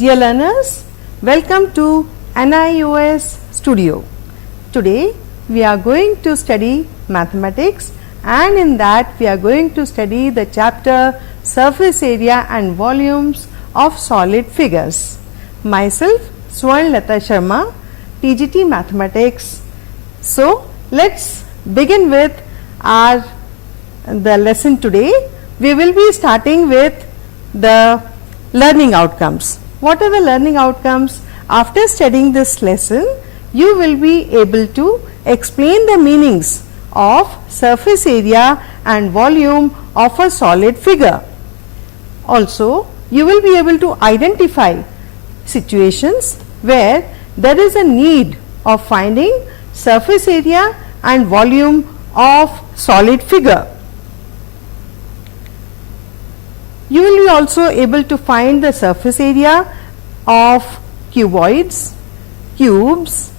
Dear learners, welcome to NIOS Studio. Today we are going to study mathematics, and in that we are going to study the chapter surface area and volumes of solid figures. Myself Swarnlata Sharma, TGT Mathematics. So let's begin with the lesson today. We will be starting with the learning outcomes. What are the learning outcomes? After studying this lesson, you will be able to explain the meanings of surface area and volume of a solid figure. Also, you will be able to identify situations where there is a need of finding surface area and volume of solid figure. You will be also able to find the surface area of cuboids, cubes,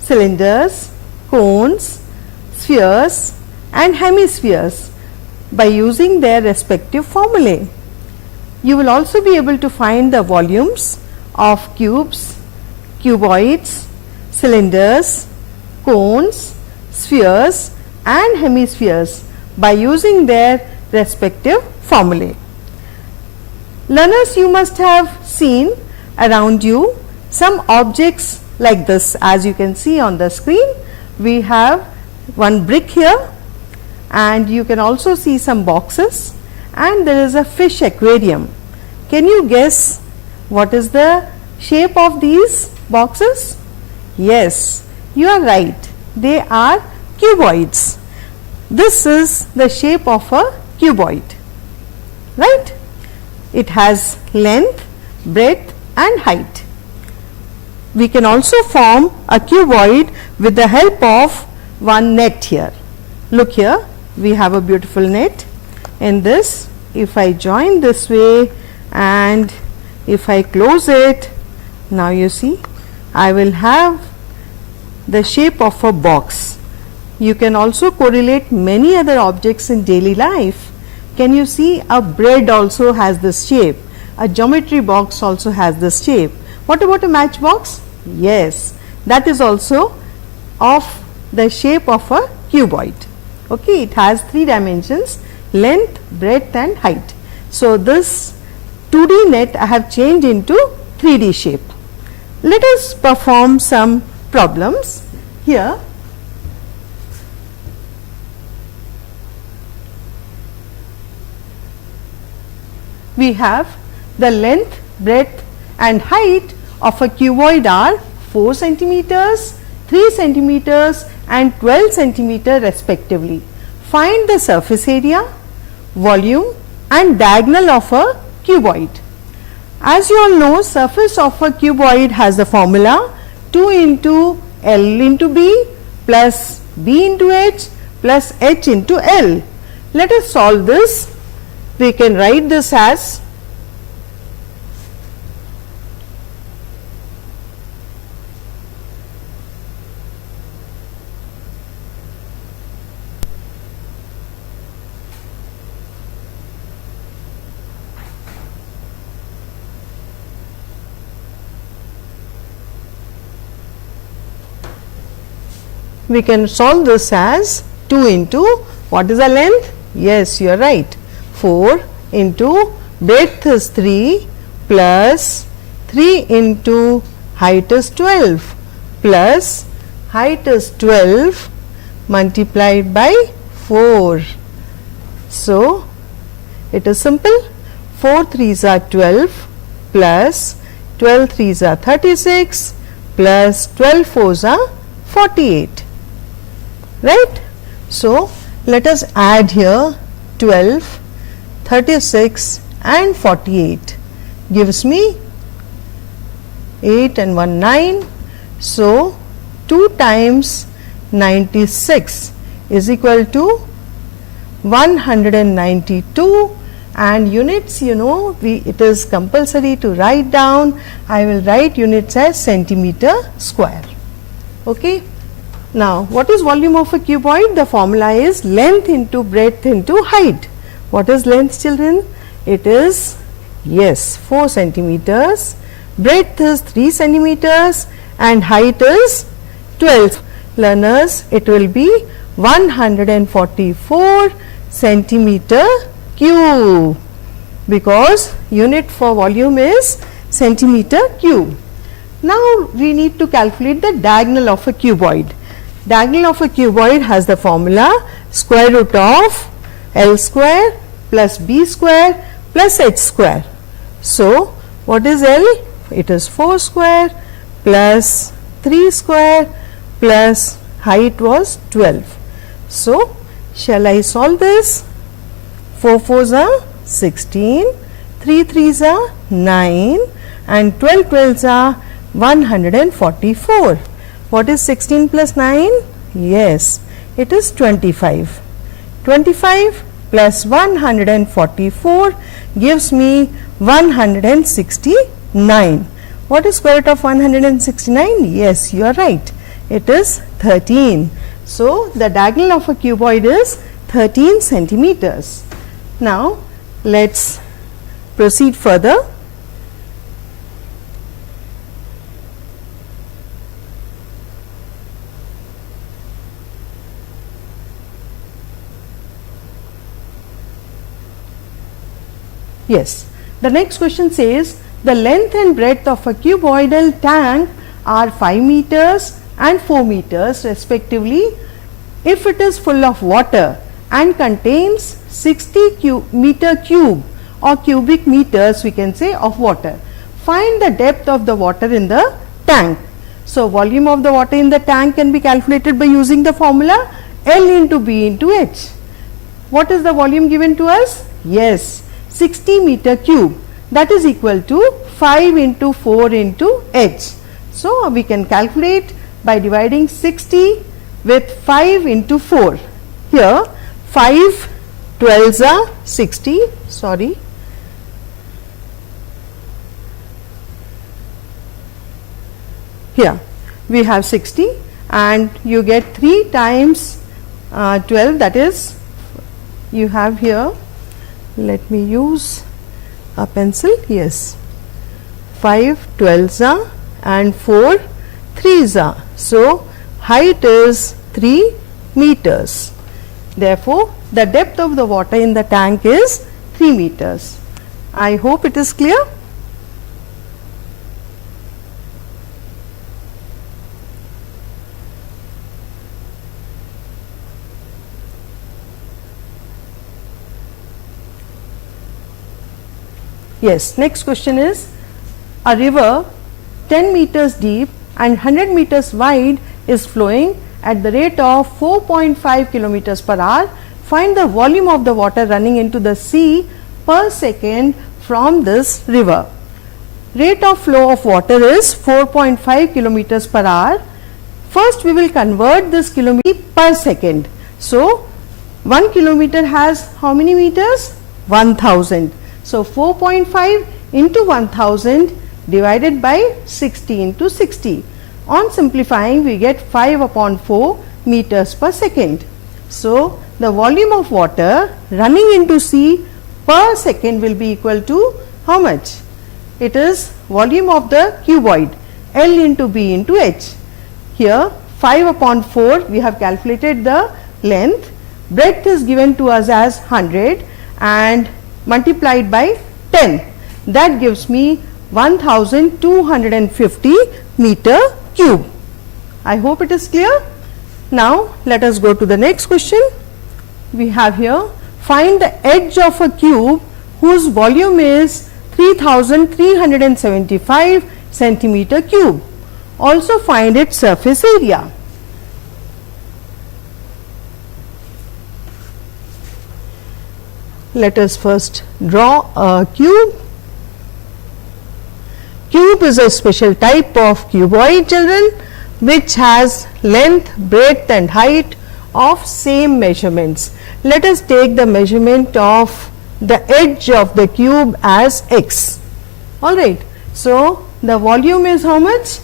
cylinders, cones, spheres and hemispheres by using their respective formulae. You will also be able to find the volumes of cubes, cuboids, cylinders, cones, spheres and hemispheres by using their respective formulae. Learners, you must have seen around you some objects like this. As you can see on the screen, we have one brick here, and you can also see some boxes, and there is a fish aquarium. Can you guess what is the shape of these boxes? Yes, you are right. They are cuboids. This is the shape of a cuboid, right? It has length, breadth and height. We can also form a cuboid with the help of one net here. Look here, we have a beautiful net. In this, if I join this way and if I close it, now you see I will have the shape of a box. You can also correlate many other objects in daily life. Can you see a bread also has this shape? A geometry box also has this shape. What about a matchbox? Yes, that is also of the shape of a cuboid. Okay, it has 3 dimensions: length, breadth and height. So this 2D net I have changed into 3D shape. Let us perform some problems. Here we have the length, breadth and height of a cuboid are 4 centimeters, 3 centimeters and 12 centimeter respectively. Find the surface area, volume and diagonal of a cuboid. As you all know, surface of a cuboid has the formula 2 into L into B plus B into H plus H into L. Let us solve this. We can write this as we can solve this as 2 into what is the length? Yes, you are right. 4 into breadth is 3 plus 3 into height is 12 plus height is 12 multiplied by 4. So it is simple. 4 3s are 12 plus 12 3s are 36 plus 12 4s are 48, right? So let us add here 12, 36 and 48 gives me 8 and 1 9. So 2 times 96 is equal to 192, and units, you know, it is compulsory to write down. I will write units as centimeter square. Okay. Now what is volume of a cuboid? The formula is length into breadth into height. What is length, children? It is, yes, 4 centimeters breadth is 3 centimeters and height is 12. Learners, it will be 144 centimeter cube, because unit for volume is centimeter cube. Now we need to calculate the diagonal of a cuboid. Diagonal of a cuboid has the formula square root of L square plus B square plus H square. So what is L? It is 4 square plus 3 square plus height was 12. So shall I solve this? 4 4s are 16, 3 3s are 9 and 12 12s are 144. What is 16 plus 9? Yes, it is 25. 25 plus 144 gives me 169. What is square root of 169? Yes, you are right. It is 13. So the diagonal of a cuboid is 13 centimeters. Now let's proceed further. Yes, the next question says the length and breadth of a cuboidal tank are 5 meters and 4 meters respectively if it is full of water and contains 60 meter cube or cubic meters, we can say, of water. Find the depth of the water in the tank. So volume of the water in the tank can be calculated by using the formula L into B into H. What is the volume given to us? Yes, 60 meter cube, that is equal to 5 into 4 into H. So we can calculate by dividing 60 with 5 into 4. Here 5 12s are 60, sorry. Here we have 60 and you get 3 times 12, that is, you have here, let me use a pencil, yes, 5 12s are and 4 3s are. So height is 3 meters. Therefore, the depth of the water in the tank is 3 meters. I hope it is clear. Yes, next question is, a river 10 meters deep and 100 meters wide is flowing at the rate of 4.5 kilometers per hour. Find the volume of the water running into the sea per second from this river. Rate of flow of water is 4.5 kilometers per hour. First we will convert this kilometer per second. So 1 kilometer has how many meters? 1000. So 4.5 into 1000 divided by 60 into 60. On simplifying, we get 5 upon 4 meters per second. So the volume of water running into sea per second will be equal to how much? It is volume of the cuboid, L into B into H. Here 5 upon 4, we have calculated the length. Breadth is given to us as 100 and multiplied by 10. That gives me 1250 meter cube. I hope it is clear. Now let us go to the next question. We have here, find the edge of a cube whose volume is 3375 centimeter cube. Also find its surface area. Let us first draw a cube. Cube is a special type of cuboid, children, which has length, breadth and height of same measurements. Let us take the measurement of the edge of the cube as x. Alright, so the volume is how much?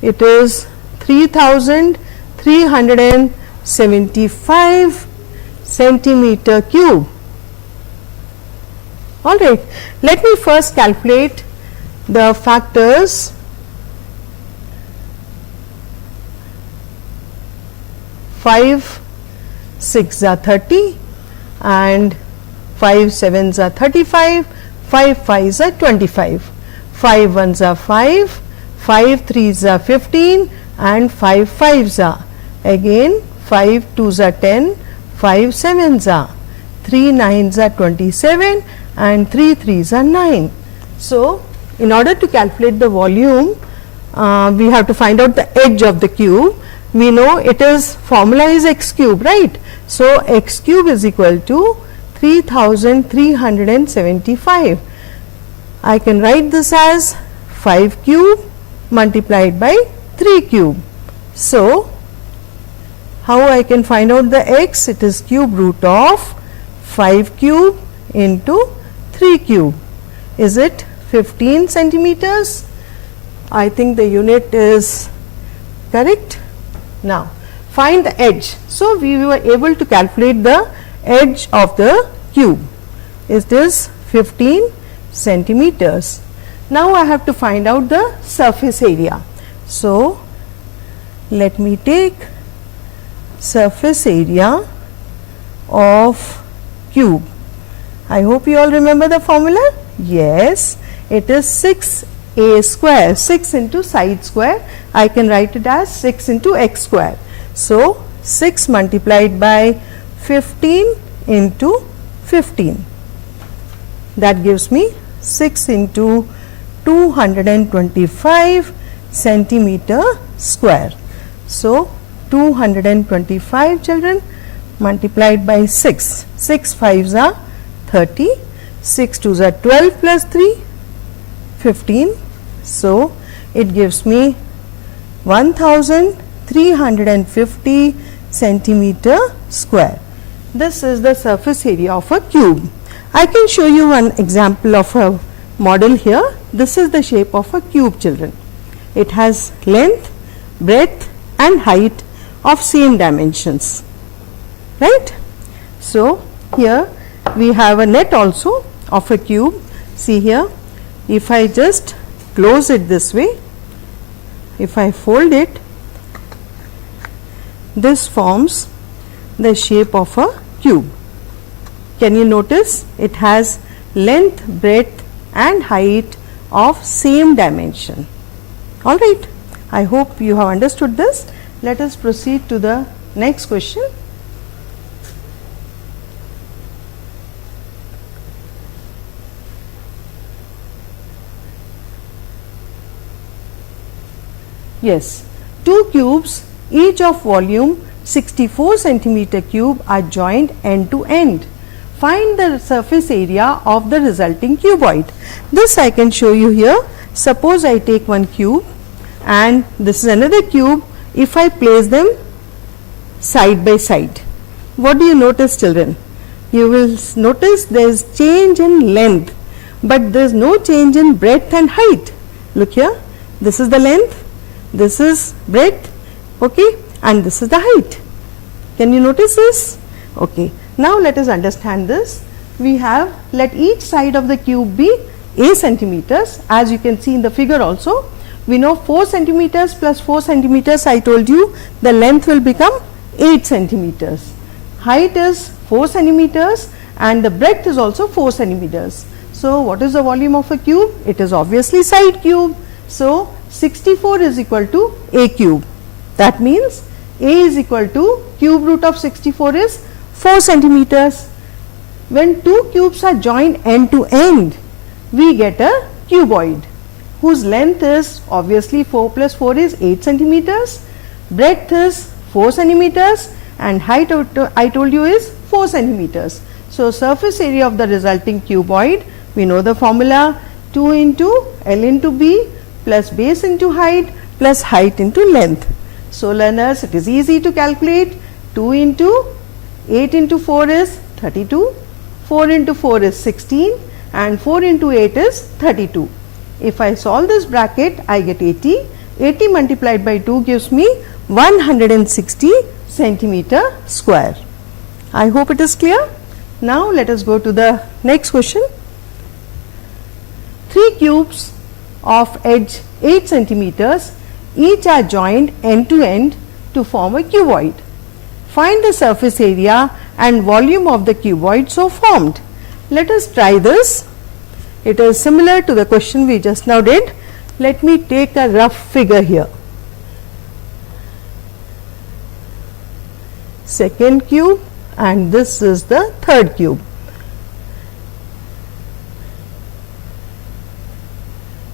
It is 3375 centimeter cube. Alright, let me first calculate the factors 5 6 are 30 and 5 7s are 35, 5 5s are 25, 5 1s are 5, 5 3s are 15 and 5 5s are again 5 2s are 10, 5 7s are 3 9s are 27 and 3 3s are 9. So, in order to calculate the volume, we have to find out the edge of the cube. We know it is formula is x cube, right. So, x cube is equal to 3375. I can write this as 5 cube multiplied by 3 cube. So, how I can find out the x? It is cube root of 5 cube into 3 cube. Is it 15 centimeters? I think the unit is correct. Now, find the edge. So, we were able to calculate the edge of the cube. It is 15 centimeters. Now, I have to find out the surface area. So, let me take surface area of cube. I hope you all remember the formula. Yes, it is 6a square, 6 into side square. I can write it as 6 into x square. So, 6 multiplied by 15 into 15. That gives me 6 into 225 centimeter square. So, 225 children multiplied by 6. 6 5s are 30, 6 2s are 12 plus 3, 15. So, it gives me 1350 centimeter square. This is the surface area of a cube. I can show you one example of a model here. This is the shape of a cube, children. It has length, breadth and height of same dimensions, right. So, here we have a net also of a cube. See here, if I just close it this way, if I fold it, this forms the shape of a cube. Can you notice it has length, breadth and height of same dimension. Alright, I hope you have understood this. Let us proceed to the next question. Yes, two cubes each of volume 64 centimeter cube are joined end to end. Find the surface area of the resulting cuboid. This I can show you here. Suppose I take one cube and this is another cube. If I place them side by side, what do you notice, children? You will notice there is change in length, but there is no change in breadth and height. Look here, this is the length, this is breadth, okay, and this is the height. Can you notice this? Okay. Now, let us understand this. We have, let each side of the cube be a centimeters, as you can see in the figure also. We know 4 centimeters plus 4 centimeters, I told you the length will become 8 centimeters. Height is 4 centimeters and the breadth is also 4 centimeters. So, what is the volume of a cube? It is obviously side cube. So, 64 is equal to a cube. That means a is equal to cube root of 64 is 4 centimeters. When two cubes are joined end to end, we get a cuboid whose length is obviously 4 plus 4 is 8 centimeters, breadth is 4 centimeters and height I told you is 4 centimeters. So, surface area of the resulting cuboid, we know the formula 2 into L into B plus base into height plus height into length. So, learners, it is easy to calculate. 2 into 8 into 4 is 32, 4 into 4 is 16 and 4 into 8 is 32. If I solve this bracket, I get 80. 80 multiplied by 2 gives me 160 centimeter square. I hope it is clear. Now, let us go to the next question. 3 cubes of edge 8 centimeters, each are joined end to end to form a cuboid. Find the surface area and volume of the cuboid so formed. Let us try this. It is similar to the question we just now did. Let me take a rough figure here. Second cube, and this is the third cube.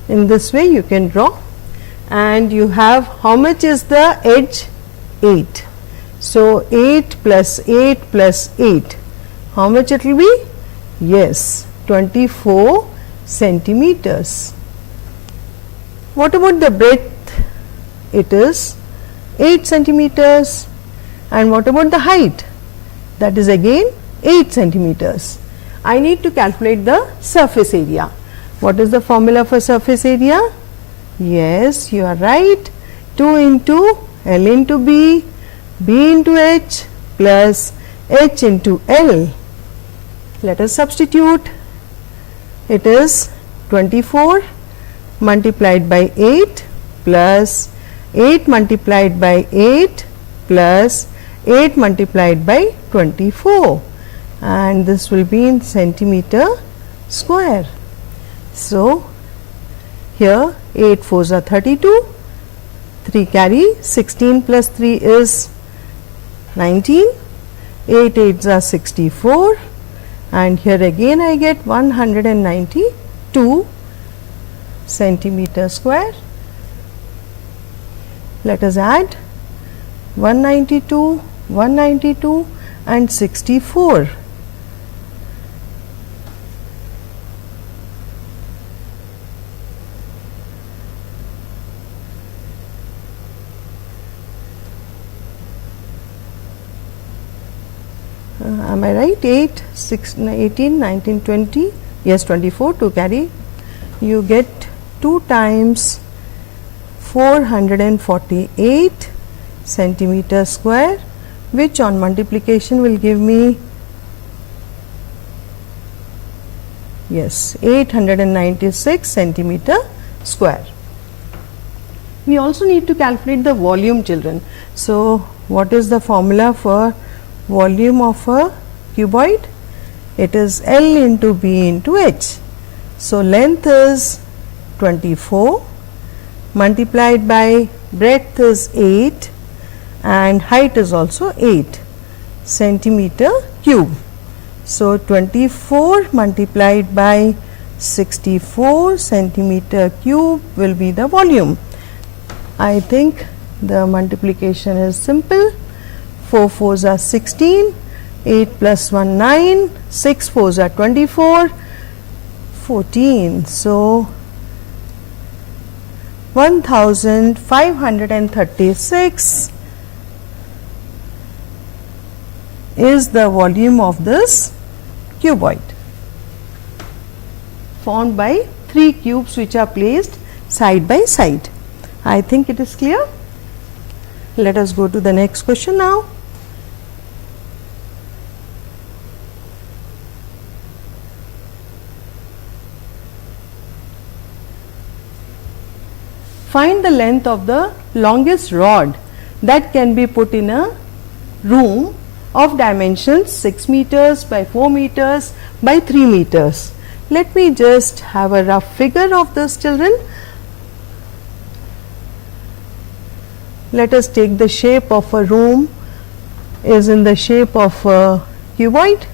In this way you can draw, and you have how much is the edge? 8. So 8 plus 8 plus 8. How much it will be? Yes, 24 centimeters. What about the breadth? It is 8 centimeters. And what about the height? That is again 8 centimeters. I need to calculate the surface area. What is the formula for surface area? Yes, you are right. 2 into L into B, B into H plus H into L. Let us substitute. It is 24 multiplied by 8 plus 8 multiplied by 8 plus 8 multiplied by 24, and this will be in centimeter square. So here 8 4s are 32, 3 carry, 16 plus 3 is 19, 8 8s are 64, and here again I get 192 centimeter square. Let us add 192, 192 and 64. Am I right? 8, 6, 18, 19, 20, yes 24, 2 carry. You get 2 times 448 centimeter square, which on multiplication will give me, yes, 896 centimeter square. We also need to calculate the volume, children. So what is the formula for volume of a cuboid? It is L into B into H. So length is 24 multiplied by breadth is 8 and height is also 8 centimeter cube. So 24 multiplied by 64 centimeter cube will be the volume. I think the multiplication is simple. 4 4s are 16, 8 plus 1 9, 6 4s are 24, 14. So 1536 is the volume of this cuboid, formed by 3 cubes which are placed side by side. I think it is clear. Let us go to the next question now. Find the length of the longest rod that can be put in a room of dimensions 6 meters by 4 meters by 3 meters. Let me just have a rough figure of this, children. Let us take the shape of a room is in the shape of a cuboid.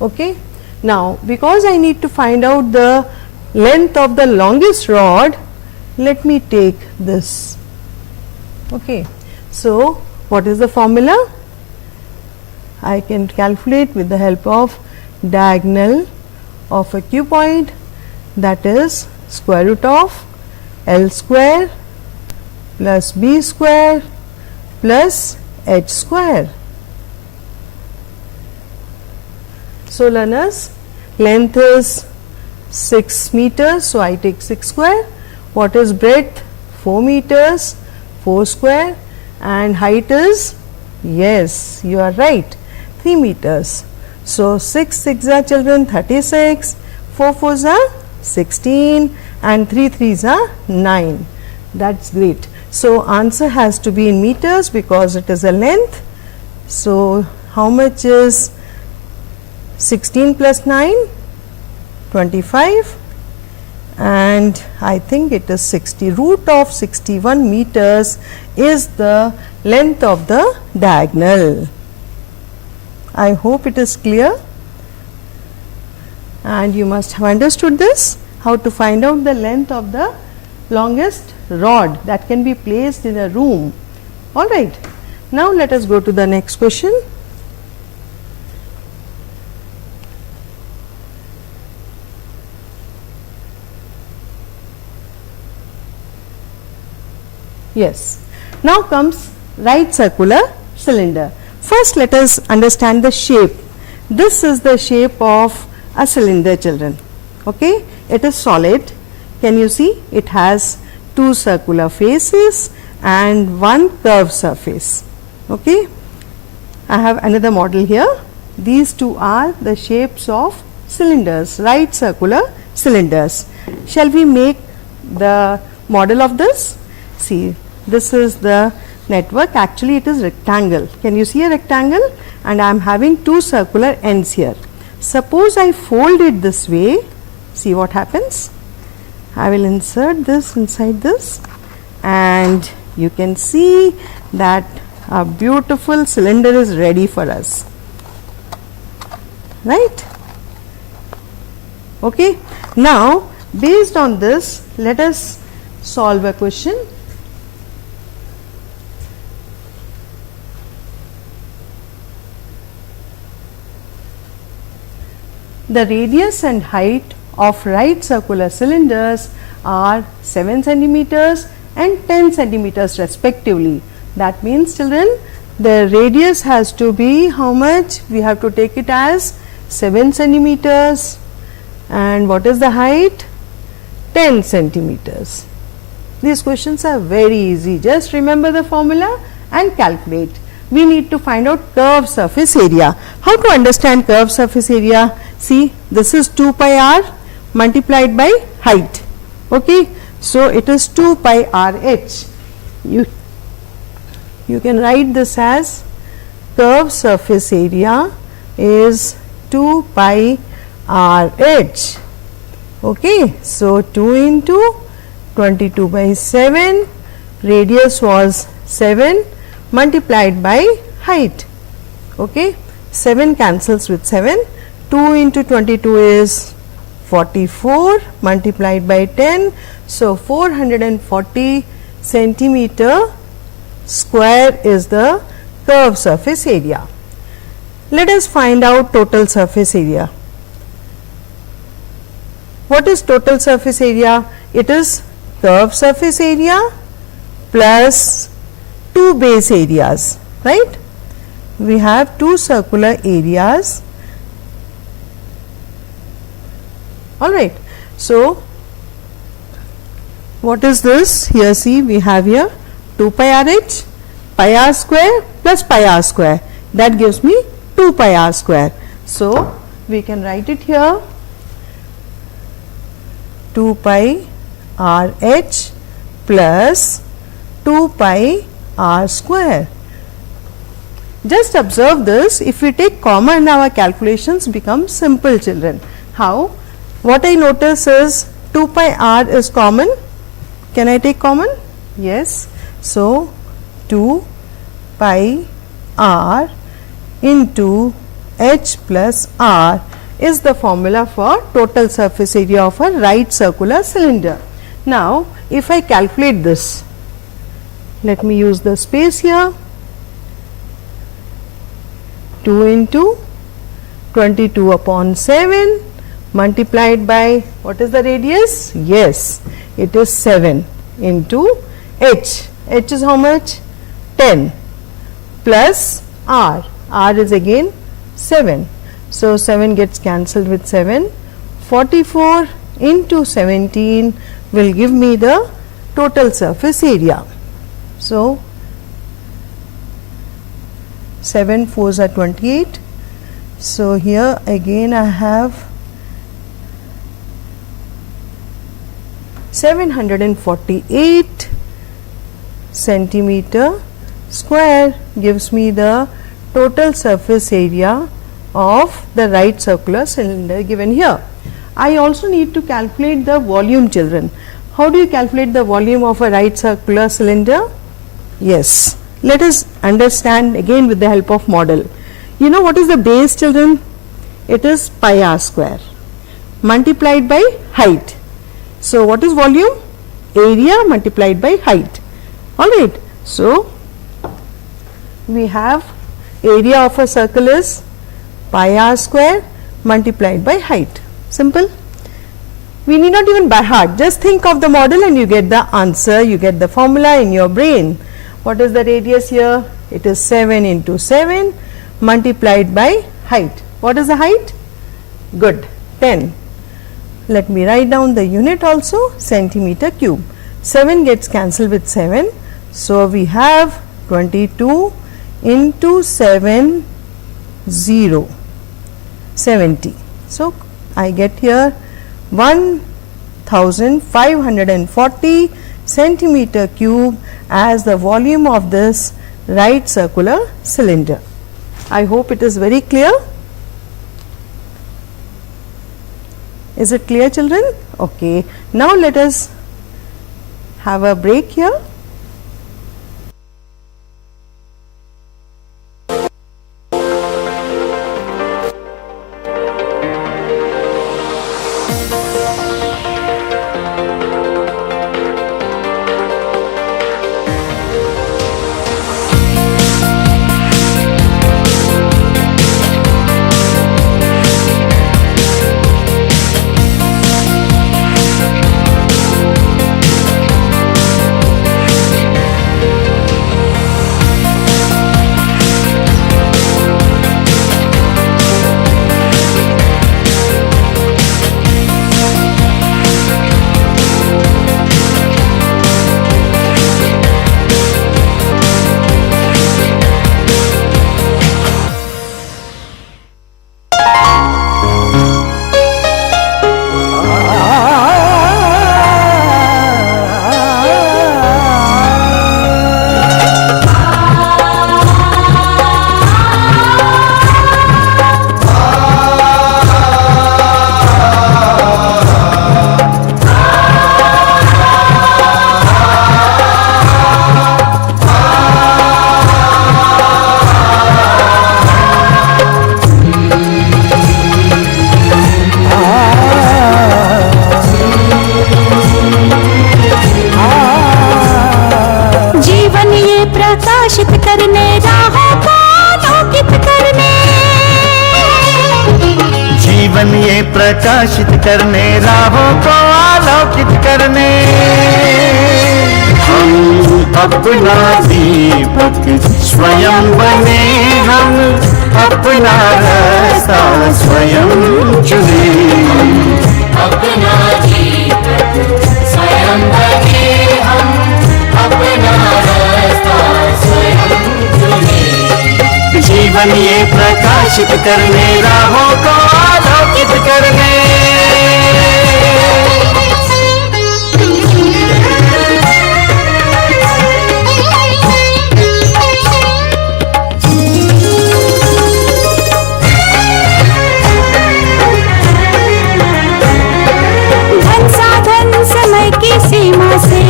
Okay. Now, because I need to find out the length of the longest rod, let me take this. Okay. So, what is the formula? I can calculate with the help of diagonal of a cuboid, that is square root of L square plus B square plus H square. So, learners, length is 6 meters, so I take 6 square. What is breadth? 4 meters, 4 square, and height is, yes, you are right, 3 meters. So 6 6 are children 36, 4 4s are 16 and 3 3s are 9. That's great. So answer has to be in meters because it is a length. So how much is 16 plus 9? 25, and I think it is 60. Root of 61 meters is the length of the diagonal. I hope it is clear, and you must have understood this, how to find out the length of the longest rod that can be placed in a room. All right. Now let us go to the next question. Yes. Now comes right circular cylinder. First let us understand the shape. This is the shape of a cylinder, children. Okay. It is solid. Can you see? It has two circular faces and one curved surface. Okay. I have another model here. These two are the shapes of cylinders, right circular cylinders. Shall we make the model of this? See, this is the network. Actually it is rectangle. Can you see a rectangle? And I am having two circular ends here. Suppose I fold it this way. See what happens. I will insert this inside this, and you can see that a beautiful cylinder is ready for us, right? Okay. Now based on this, let us solve a question. The radius and height of right circular cylinders are 7 centimeters and 10 centimeters respectively. That means, children, the radius has to be how much? We have to take it as 7 centimeters, and what is the height? 10 centimeters. These questions are very easy. Just remember the formula and calculate. We need to find out curved surface area. How to understand curved surface area? See, this is 2 pi r multiplied by height. Okay, so it is 2 pi r h. You can write this as curved surface area is 2 pi r h. Okay, so 2 into 22 by 7, radius was 7 multiplied by height. Okay, 7 cancels with 7. 2 into 22 is 44 multiplied by 10. So 440 centimeter square is the curved surface area. Let us find out total surface area. What is total surface area? It is curved surface area plus two base areas, right? We have two circular areas. All right. So what is this? Here see, we have here 2 pi r h, pi r square plus pi r square. That gives me 2 pi r square. So we can write it here, 2 pi r h plus 2 pi r square. Just observe this. If we take common, our calculations become simple, children. How? What I notice is 2 pi r is common. Can I take common? Yes. So 2 pi r into h plus r is the formula for total surface area of a right circular cylinder. Now if I calculate this, let me use the space here, 2 into 22 upon 7 multiplied by, what is the radius? Yes, it is 7 into h. H is how much? 10 plus r. R is again 7. So 7 gets cancelled with 7. 44 into 17 will give me the total surface area. So 7 4s are 28. So here again I have 748 centimeter square gives me the total surface area of the right circular cylinder given here. I also need to calculate the volume, children. How do you calculate the volume of a right circular cylinder? Yes, let us understand again with the help of model. You know what is the base, children? It is pi r square multiplied by height. So what is volume? Area multiplied by height. Alright, so we have area of a circle is pi r square multiplied by height. Simple. We need not even by heart, just think of the model and you get the answer, you get the formula in your brain. What is the radius here? It is 7 into 7 multiplied by height. What is the height? Good, 10. Let me write down the unit also, centimeter cube. 7 gets cancelled with 7. So we have 22 into 7, 0, 70. So I get here 1540 centimeter cube as the volume of this right circular cylinder. I hope it is very clear. Is it clear, children? Okay. Now let us have a break here. प्रकाशित करने राहों को आलोकित करने हम अपना दीपक स्वयं बने, हम अपना रास्ता स्वयं चुने, अपना दीपक स्वयं बने, हम अपना रास्ता स्वयं चुने। जीवन ये प्रकाशित करने राहों को आलोकित करने। धन साधन समय की सीमा से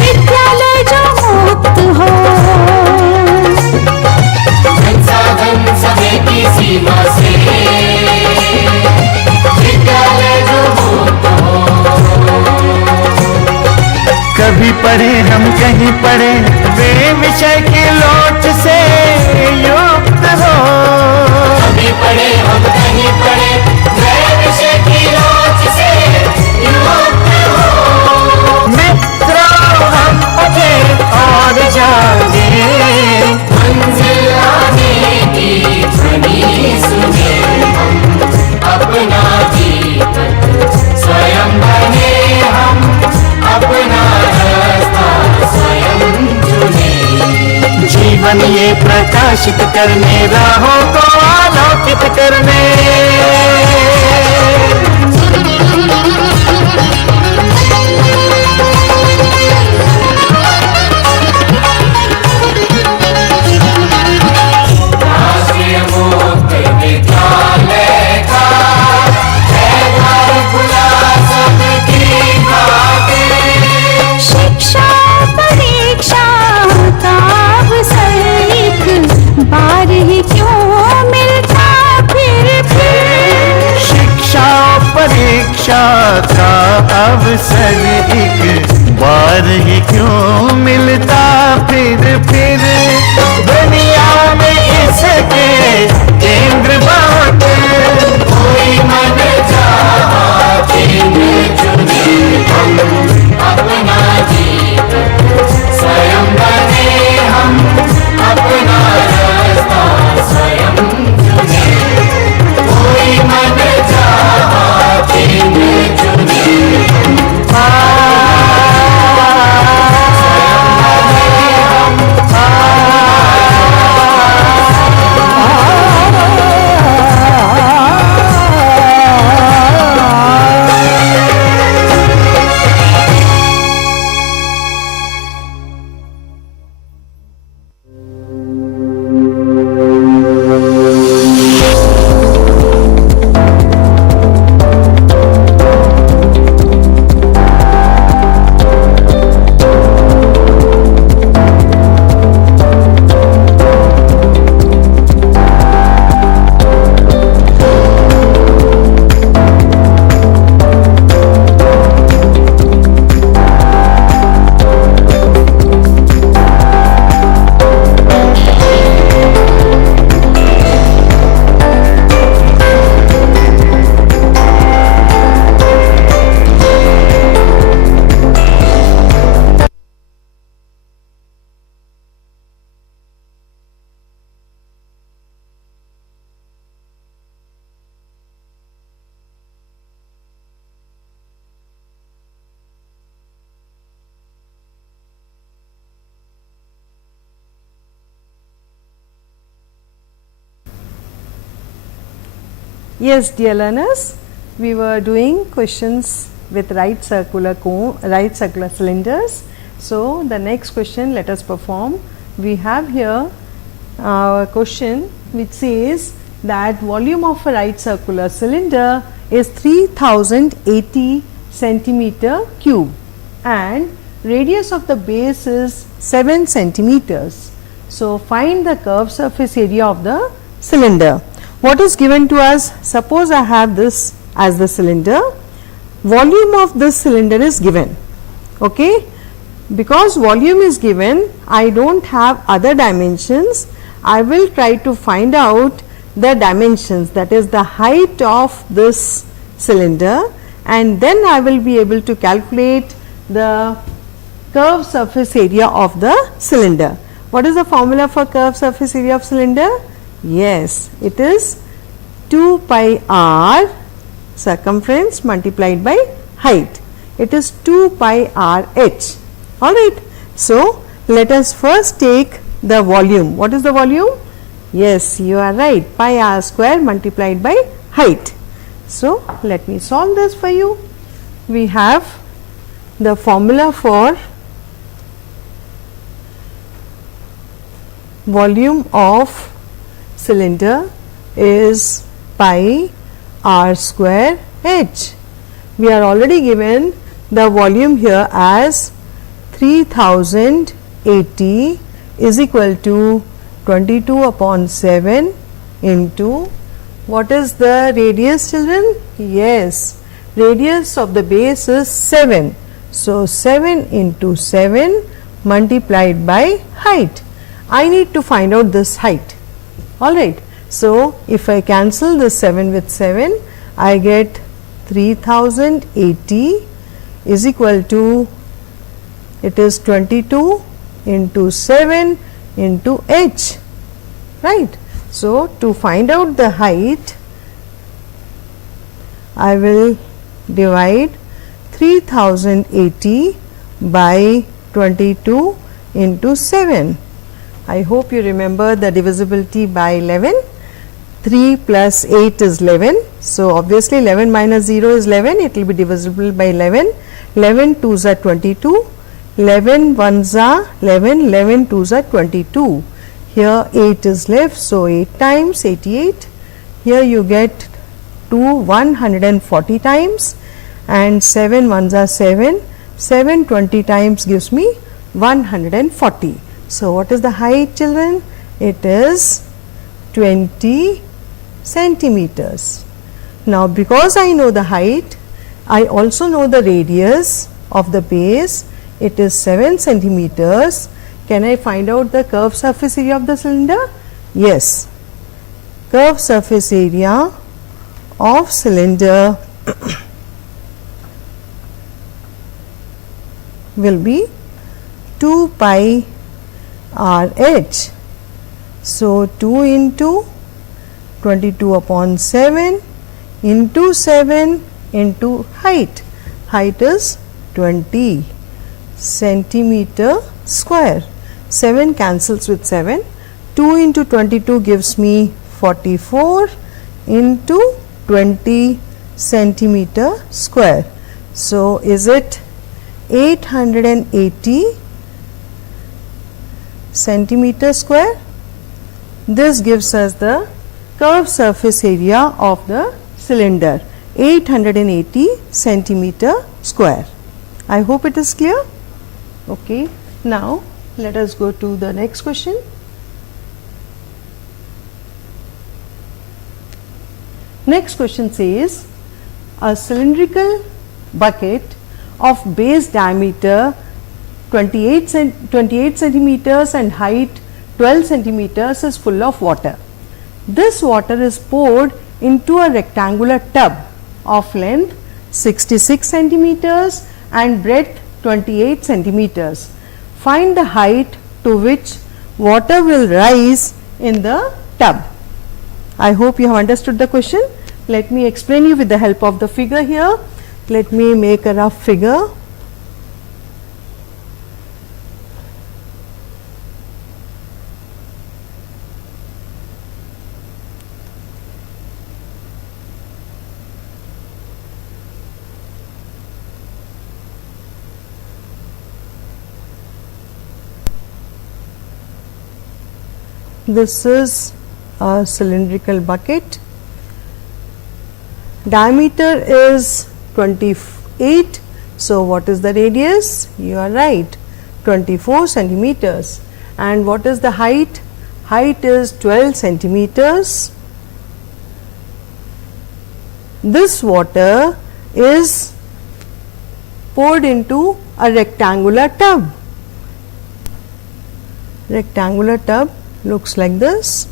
विद्यालय जो मुक्त हो, धन साधन समय की सीमा से विद्यालय जो मुक्त हो। कभी पढ़े हम कहीं पढ़े वे विषय की लोट से युक्त हो, कभी पढ़े हम कहीं पढ़े वे विषय की लोच से युक्त हो। मित्रों हम पढ़े और जागे, मंजिल आने की ध्वनि सुने, हम अपना दीपक स्वयं बने, हम अपना रास्ता स्वयं चुने। जीवन ये प्रकाशित करने राहों को आलोकित करने। का अवसर एक बार ही क्यों मिलता फिर दुनिया में इसके केंद्र बहुत कोई मन चाहा दिन चुने हम अपना जीत स्वयं बने हम अपना रास्ता स्वयं चुने कोई मन चाहा दिन चुने Yes, dear learners, we were doing questions with right circular cone, right circular cylinders. So, the next question let us perform. We have here a question which says that volume of a right circular cylinder is 3080 centimeter cube and radius of the base is 7 centimeters. So, find the curved surface area of the cylinder. What is given to us? Suppose I have this as the cylinder, volume of this cylinder is given, okay. Because volume is given, I don't have other dimensions, I will try to find out the dimensions, that is the height of this cylinder, and then I will be able to calculate the curved surface area of the cylinder. What is the formula for curved surface area of cylinder? Yes, it is 2 pi r circumference multiplied by height. It is 2 pi r h. Alright. So, let us first take the volume. What is the volume? Yes, you are right, pi r square multiplied by height. So, let me solve this for you. We have the formula for volume of cylinder is pi r square h. We are already given the volume here as 3080 is equal to 22 upon 7 into, what is the radius, children? Yes, radius of the base is 7. So, 7 into 7 multiplied by height. I need to find out this height. Alright. So, if I cancel this 7 with 7, I get 3080 is equal to, it is 22 into 7 into h, right. So, to find out the height, I will divide 3080 by 22 into 7. I hope you remember the divisibility by 11. 3 plus 8 is 11. So, obviously 11 minus 0 is 11, it will be divisible by 11. 11 2s are 22, 11 1s are 11, 11 2s are 22. Here 8 is left, so 8 times 88. Here you get 2 140 times and 7 1s are 7. 7 20 times gives me 140. So, what is the height, children? It is 20 centimeters. Now, because I know the height, I also know the radius of the base, it is 7 centimeters. Can I find out the curved surface area of the cylinder? Yes, curved surface area of cylinder will be 2 pi RH. So, 2 into 22 upon 7 into 7 into height. Height is 20 centimeter square. 7 cancels with 7. 2 into 22 gives me 44 into 20 centimeter square. So, is it 880 centimeter square? This gives us the curved surface area of the cylinder, 880 centimeter square. I hope it is clear. Okay. Now, let us go to the next question. Next question says, a cylindrical bucket of base diameter 28 centimeters and height 12 centimeters is full of water. This water is poured into a rectangular tub of length 66 centimeters and breadth 28 centimeters. Find the height to which water will rise in the tub. I hope you have understood the question. Let me explain you with the help of the figure here. Let me make a rough figure. This is a cylindrical bucket. Diameter is 28. So, what is the radius? You are right, 24 centimeters. And what is the height? Height is 12 centimeters. This water is poured into a rectangular tub. Rectangular tub looks like this.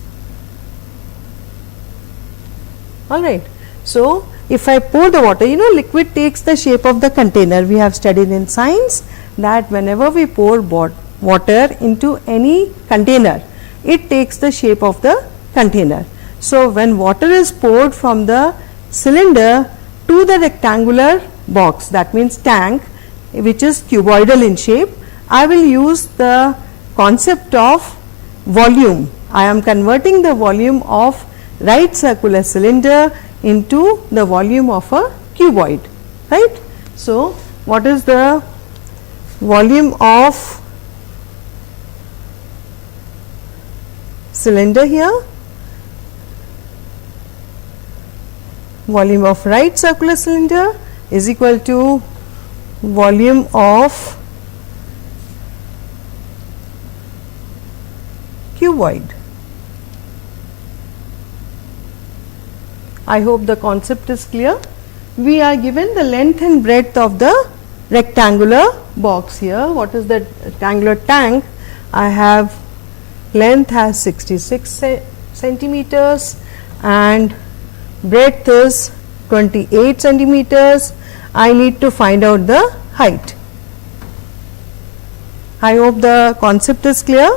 All right. So, if I pour the water, liquid takes the shape of the container. We have studied in science that whenever we pour water into any container, it takes the shape of the container. So, when water is poured from the cylinder to the rectangular box, that means tank, which is cuboidal in shape, I will use the concept of volume. I am converting the volume of right circular cylinder into the volume of a cuboid, right. So, what is the volume of cylinder here? Volume of right circular cylinder is equal to volume of cuboid. I hope the concept is clear. We are given the length and breadth of the rectangular box here. What is the rectangular tank? I have length has 66 centimeters and breadth is 28 centimeters. I need to find out the height. I hope the concept is clear.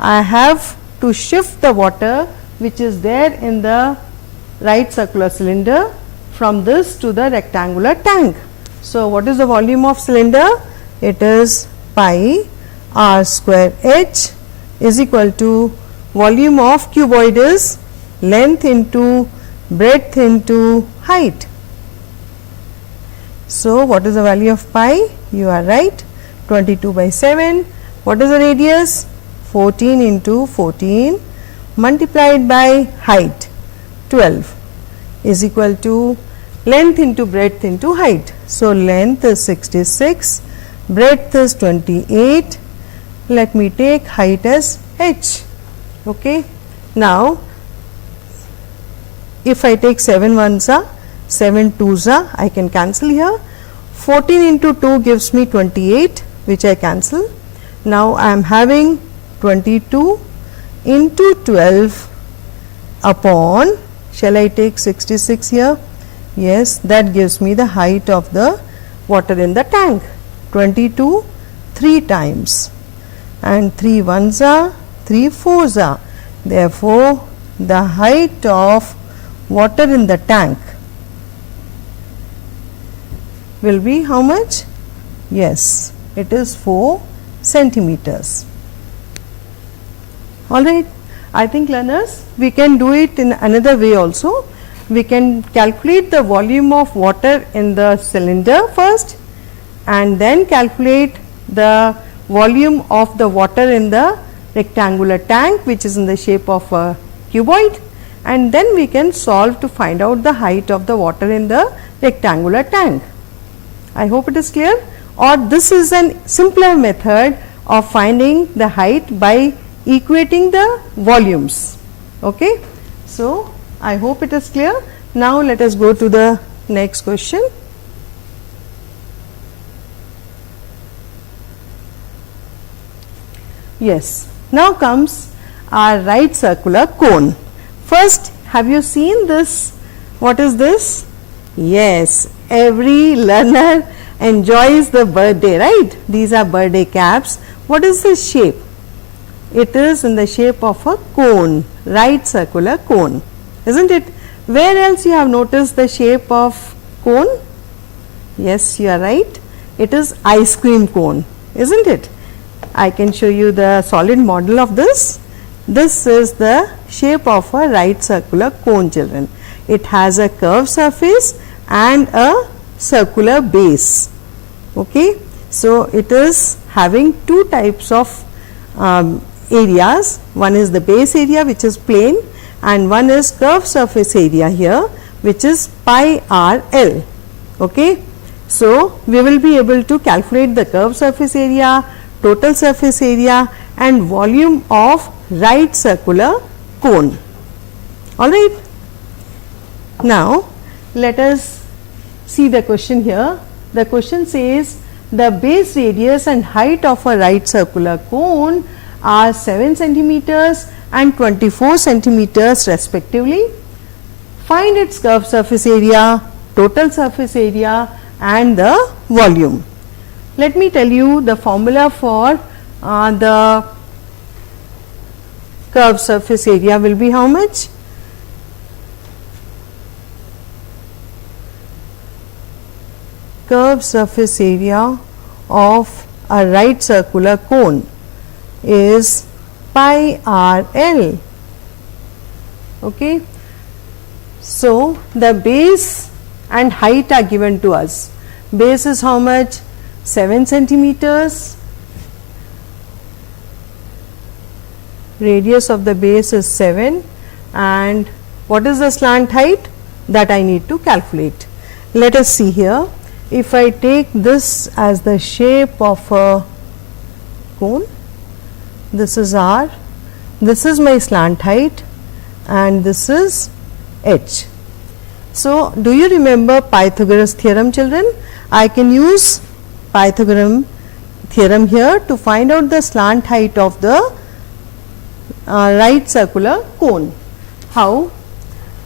I have to shift the water which is there in the right circular cylinder from this to the rectangular tank. So, what is the volume of cylinder? It is pi r square h is equal to volume of cuboid is length into breadth into height. So, what is the value of pi? You are right, 22 by 7. What is the radius? 14 into 14 multiplied by height 12 is equal to length into breadth into height. So, length is 66, breadth is 28. Let me take height as h. Okay. Now, if I take 7 ones are 7 2s are, I can cancel here. 14 into 2 gives me 28, which I cancel. Now I am having 22 into 12 upon, shall I take 66 here? Yes, that gives me the height of the water in the tank. 22 3 times, and 3 1s are, 3 4s are. Therefore, the height of water in the tank will be how much? Yes, it is 4 centimeters. Alright, I think learners, we can do it in another way also. We can calculate the volume of water in the cylinder first, and then calculate the volume of the water in the rectangular tank, which is in the shape of a cuboid, and then we can solve to find out the height of the water in the rectangular tank. I hope it is clear. Or this is a simpler method of finding the height by equating the volumes. Okay. So, I hope it is clear. Now, let us go to the next question. Yes, now comes our right circular cone. First, have you seen this? What is this? Yes, every learner enjoys the birthday, right? These are birthday caps. What is this shape? It is in the shape of a cone, right circular cone, isn't it? Where else you have noticed the shape of cone? Yes, you are right. It is ice cream cone, isn't it? I can show you the solid model of this. This is the shape of a right circular cone, children. It has a curved surface and a circular base. Okay. So, it is having two types of areas. One is the base area, which is plane, and one is curved surface area here, which is pi r L. Okay. So, we will be able to calculate the curved surface area, total surface area, and volume of right circular cone. Alright. Now, let us see the question here. The question says the base radius and height of a right circular cone are 7 centimeters and 24 centimeters respectively. Find its curved surface area, total surface area, and the volume. Let me tell you the formula for the curved surface area will be how much? Curved surface area of a right circular cone is pi r L. Okay. So, the base and height are given to us. Base is how much? 7 centimeters. Radius of the base is 7, and what is the slant height? That I need to calculate. Let us see here. If I take this as the shape of a cone, this is R, this is my slant height, and this is H. So, do you remember Pythagoras theorem, children? I can use Pythagorean theorem here to find out the slant height of the right circular cone. How?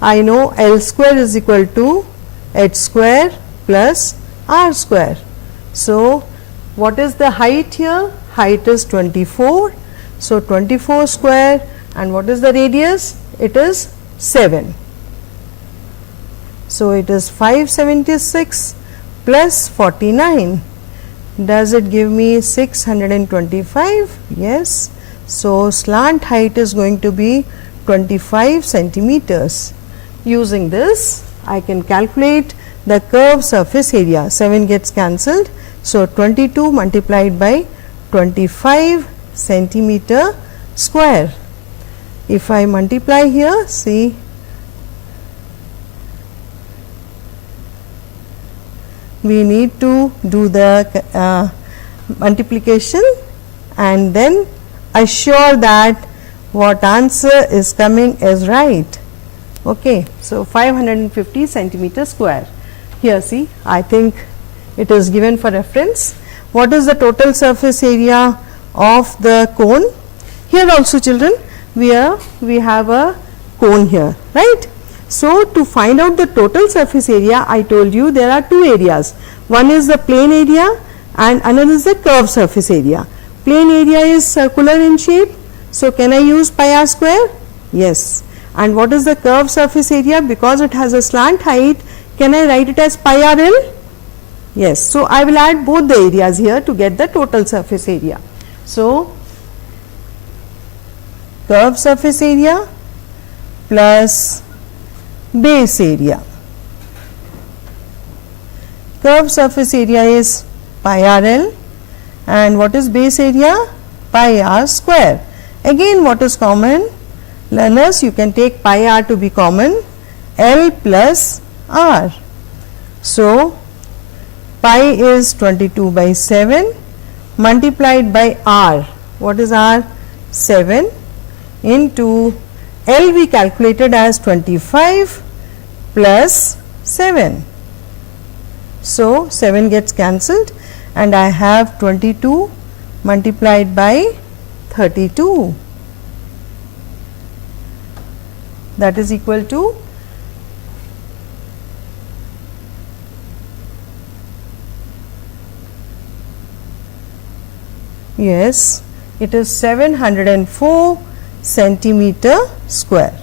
I know L square is equal to H square plus R square. So, what is the height here? Height is 24. So, 24 square, and what is the radius? It is 7. So, it is 576 plus 49. Does it give me 625? Yes. So, slant height is going to be 25 centimeters. Using this, I can calculate the curved surface area. 7 gets cancelled. So, 22 multiplied by 25 centimeter square. If I multiply here, see, we need to do the multiplication and then assure that what answer is coming is right. Okay, so 550 centimeter square. Here see, I think it is given for reference. What is the total surface area of the cone? Here also children, we have a cone here, right? So to find out the total surface area, I told you there are two areas. One is the plane area and another is the curved surface area. Plane area is circular in shape, so can I use pi r square? Yes. And what is the curved surface area? Because it has a slant height, can I write it as pi r l? Yes. So I will add both the areas here to get the total surface area. So curved surface area plus base area. Curved surface area is pi r l, and what is base area? Pi r square. Again, what is common? Learners, you can take pi r to be common, l plus r. So pi is 22 by 7 multiplied by r. What is r? 7 into L we calculated as 25 plus 7. So 7 gets cancelled and I have 22 multiplied by 32. That is equal to yes, it is 704 centimeter square,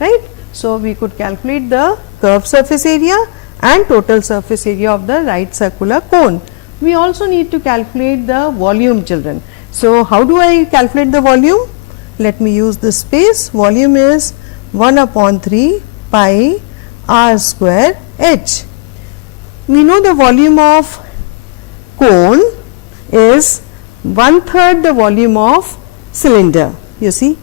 right? So we could calculate the curved surface area and total surface area of the right circular cone. We also need to calculate the volume, children. So how do I calculate the volume? Let me use this space. Volume is 1 upon 3 pi r square h. We know the volume of cone is 1/3 the volume of cylinder. You see,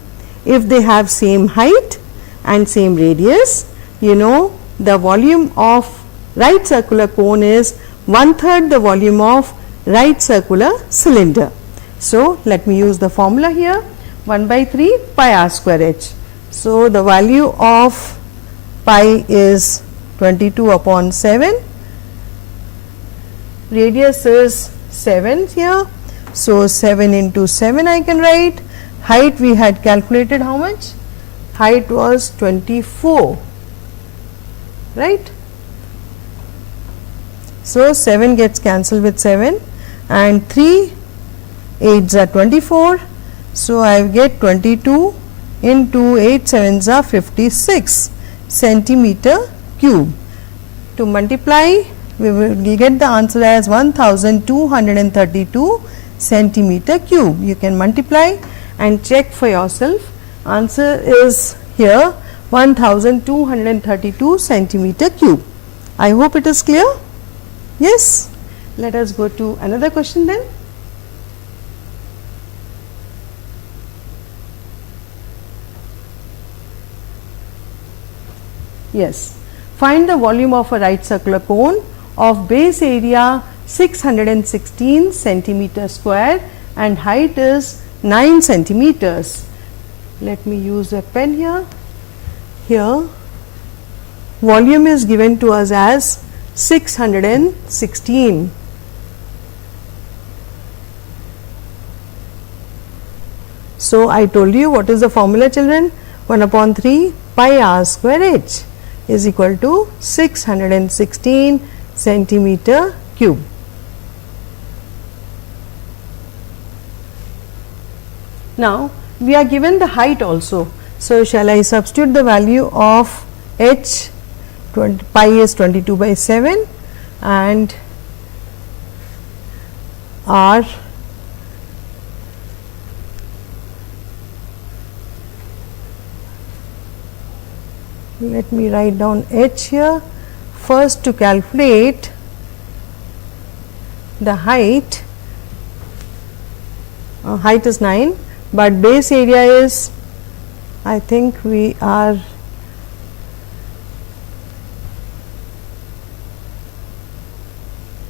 if they have same height and same radius, you know the volume of right circular cone is 1/3 the volume of right circular cylinder. So let me use the formula here, 1 by 3 pi r square h. So the value of pi is 22 upon 7, radius is 7 here, so 7 into 7 I can write. Height we had calculated how much? Height was 24, right? So 7 gets cancelled with 7 and 3 8s are 24. So I get 22 into 8 7s are 56 centimeter cube. To multiply, we will get the answer as 1232 centimeter cube. You can multiply and check for yourself. Answer is here 1232 centimeter cube. I hope it is clear. Yes. Let us go to another question then. Yes. Find the volume of a right circular cone of base area 616 centimeter square and height is 9 centimeters. Let me use a pen here. Here volume is given to us as 616. So I told you what is the formula, children? 1 upon 3 pi r square h is equal to 616 centimeter cube. Now we are given the height also. So shall I substitute the value of h? Pi is 22 by 7 and r let me write down h here. First, to calculate the height, height is 9, but base area is, I think we are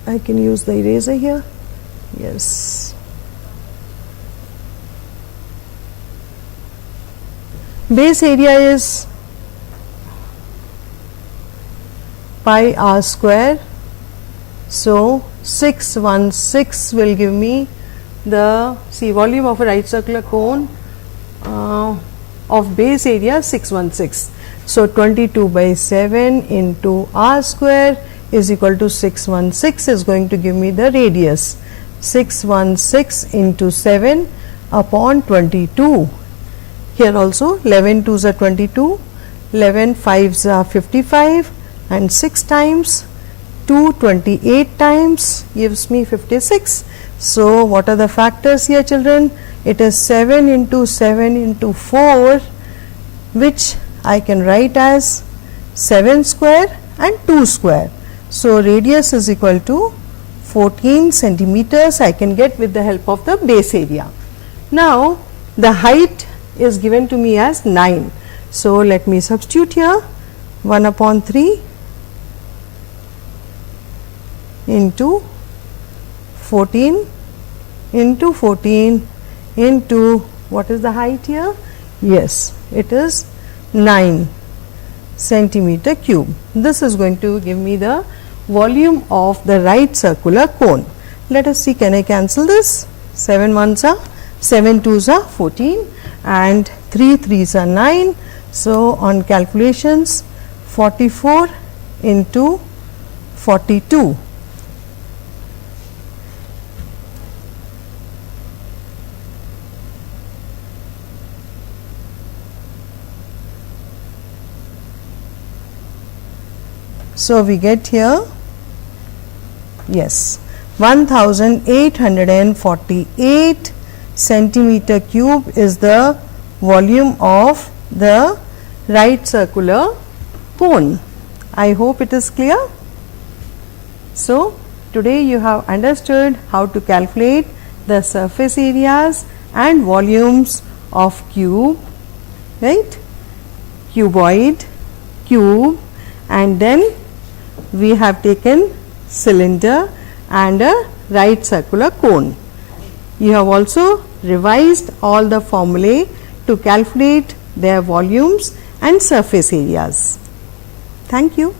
I can use the eraser here. Yes. Base area is pi r square. So 616 will give me the volume of a right circular cone of base area 616. So 22 by 7 into r square is equal to 616 is going to give me the radius. 616 into 7 upon 22. Here also 11 2s are 22, 11 5s are 55, and 6 times 2 28 times gives me 56. So what are the factors here, children? It is 7 into 7 into 4, which I can write as 7 square and 2 square. So radius is equal to 14 centimeters I can get with the help of the base area. Now the height is given to me as 9. So let me substitute here 1 upon 3 into 14 into 14 into what is the height here? Yes, it is 9 centimeter cube. This is going to give me the volume of the right circular cone. Let us see, can I cancel this? 7 1s are 7 2s are 14 and 3 3s are 9. So on calculations 44 into 42. So we get here, yes, 1848 centimeter cube is the volume of the right circular cone. I hope it is clear. So today you have understood how to calculate the surface areas and volumes of cube, right? Cuboid, cube, and then we have taken cylinder and a right circular cone. You have also revised all the formulae to calculate their volumes and surface areas. Thank you.